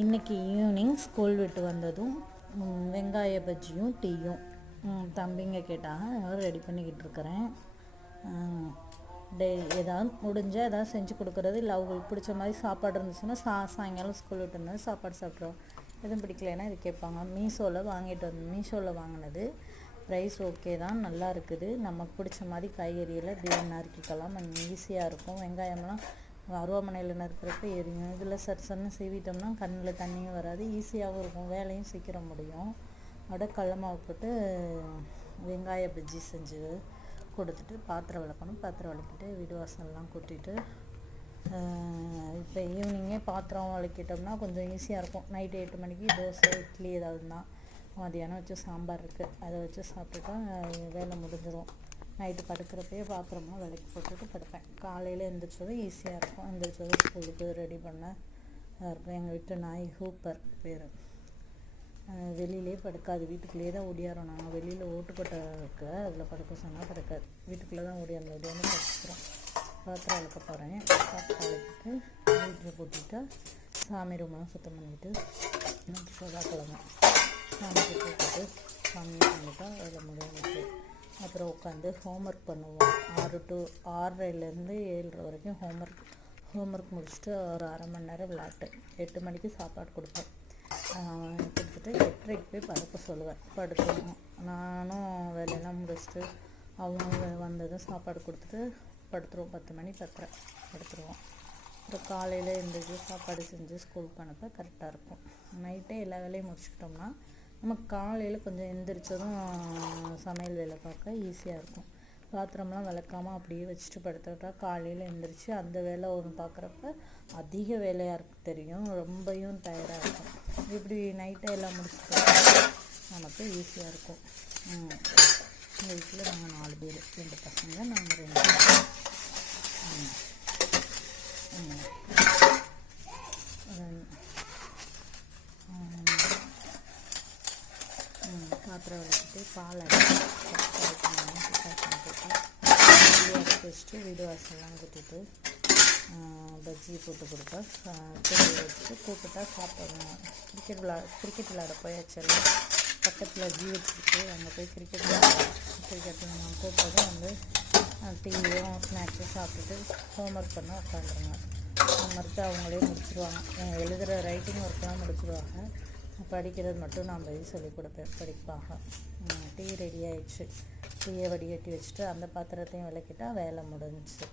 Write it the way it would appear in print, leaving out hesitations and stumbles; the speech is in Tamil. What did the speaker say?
இன்றைக்கி ஈவினிங் ஸ்கூல் விட்டு வந்ததும் வெங்காய பஜ்ஜியும் டீயும் தம்பிங்க கேட்டாங்க, ரெடி பண்ணிக்கிட்டு இருக்கிறேன். ஏதாவது முடிஞ்சால் ஏதாவது செஞ்சு கொடுக்குறது, இல்லை அவங்களுக்கு பிடிச்ச மாதிரி சாப்பாடு இருந்துச்சுன்னா சாயங்காலம் ஸ்கூல் விட்டு இருந்தால் சாப்பாடு சாப்பிட்ருவோம். எதுவும் பிடிக்கலைன்னா இது கேட்பாங்க. மீஷோவில் வாங்கினது ப்ரைஸ் ஓகே தான், நல்லா இருக்குது. நமக்கு பிடிச்ச மாதிரி காய்கறியில் இப்படி நறுக்கிக்கலாம், ஈஸியாக இருக்கும். வெங்காயம்லாம் அருவாமனையில் நறுக்கிறப்ப எரியும். இதில் சன்னு சீவிட்டோம்னா கண்ணில் தண்ணியும் வராது, ஈஸியாகவும் இருக்கும், வேலையும் சீக்கிரம் முடியும். அப்படியே கடல மாவு போட்டு வெங்காய பஜ்ஜி செஞ்சு கொடுத்துட்டு பாத்திரம் விளக்கணும். பாத்திரம் விளக்கிட்டு வீடு வாசல்லாம் கூட்டிகிட்டு இப்போ ஈவினிங்கே பாத்திரம் விளக்கிட்டோம்னா கொஞ்சம் ஈஸியாக இருக்கும். நைட்டு 8 மணிக்கு தோசை இட்லி ஏதாவது தான். மதியானம் வச்சு சாம்பார் இருக்குது, அதை வச்சு சாப்பிட்டுட்டா வேலை முடிஞ்சிடும். நைட்டு படுக்கிறப்பயே பாத்திரமாக விளக்கி போட்டுட்டு படுப்பேன். காலையில் எழுந்திரிச்சதும் ஈஸியாக இருக்கும். எழுந்திரிச்சதும் ஸ்கூலுக்கு ரெடி பண்ண இருக்கும். எங்கள் வீட்டு நாய் ஹூப்பர் பேர். வெளியிலே படுக்காது, வீட்டுக்குள்ளேயே தான் ஓடியாரோம். நாங்கள் வெளியில் ஓட்டுக்கொட்டை இருக்குது, அதில் படுக்க சொன்னால் படுக்காது, வீட்டுக்குள்ளே தான் ஓடியாரணும். இது வந்து படுத்துக்கிறோம். பாத்திரம் விளக்க போகிறேன். பாத்திரம் விளக்கிட்டு வீட்டில் போட்டுவிட்டா சாமி ரூமெல்லாம் சுத்தம் பண்ணிவிட்டு செவ்வாய்க்கிழமை சாமிக்கு போட்டுட்டு சாமி பண்ணிட்டா வேலை முடியாது. அப்புறம் உட்காந்து ஹோம்ஒர்க் பண்ணுவோம். 6 to 6:30 7:30 வரைக்கும் ஹோம்ஒர்க் முடிச்சுட்டு ஒரு அரை மணி நேரம் விளையாட்டு. 8 மணிக்கு சாப்பாடு கொடுப்பேன். கொடுத்துட்டு 8:30 போய் படுக்க சொல்லுவேன். படுத்துருவோம். நானும் வேலையெல்லாம் முடிச்சுட்டு அவங்க வந்ததும் சாப்பாடு கொடுத்துட்டு படுத்துருவோம். 10 மணி 10:30 படுத்துருவோம். அப்புறம் காலையில் எழுந்திரிச்சு சாப்பாடு செஞ்சு ஸ்கூலுக்கு அனுப்ப கரெக்டாக இருக்கும். நைட்டே எல்லா வேலையும் முடிச்சுக்கிட்டோம்னா நமக்கு காலையில் கொஞ்சம் எந்திரிச்சதும் சமையல் வேலை பார்க்க ஈஸியாக இருக்கும். பாத்திரம்லாம் விளக்காமல் அப்படியே வச்சுட்டு படுத்துட்டா காலையில் எழுந்திரிச்சு அந்த வேலை ஒன்று பார்க்குறப்ப அதிக வேலையாக இருக்கு தெரியும், ரொம்பவும் டயர்டாக இருக்கும். இப்படி நைட்டை எல்லாம் முடிச்சுட்டா நமக்கு ஈஸியாக இருக்கும். எங்கள் வீட்டில் நாங்கள் 4 பேர், 2 பசங்க, நாங்கள் 2 பேர். பாத்திரம் வச்சுட்டு பால் அடிச்சு வச்சுட்டு வீடு வாசல்லாம் கூட்டிட்டு பஜ்ஜி போட்டு கொடுத்தா செடி வச்சுட்டு கூப்பிட்டா சாப்பிடுவோம். கிரிக்கெட் விளையாட போயாச்சு. பக்கத்தில் ஜி வச்சுருக்கு, அங்கே போய் கிரிக்கெட் நான் கூப்பிட்டதும் வந்து டீயும் ஸ்நாக்ஸும் சாப்பிட்டுட்டு ஹோம்ஒர்க் பண்ண உட்காந்துருங்க. ஹோம்ஒர்க்கு அவங்களே முடிச்சிடுவாங்க. எழுதுகிற ரைட்டிங் ஒர்க்கெலாம் முடிச்சிடுவாங்க. படிக்கிறது மட்டும் நான் போய் சொல்லிக் கொடுப்பேன், படிப்பாங்க. டீ ரெடி ஆகிடுச்சு. டீயை வடிகட்டி வச்சுட்டு அந்த பாத்திரத்தையும் விளக்கிட்டா வேலை முடிஞ்சிச்சு.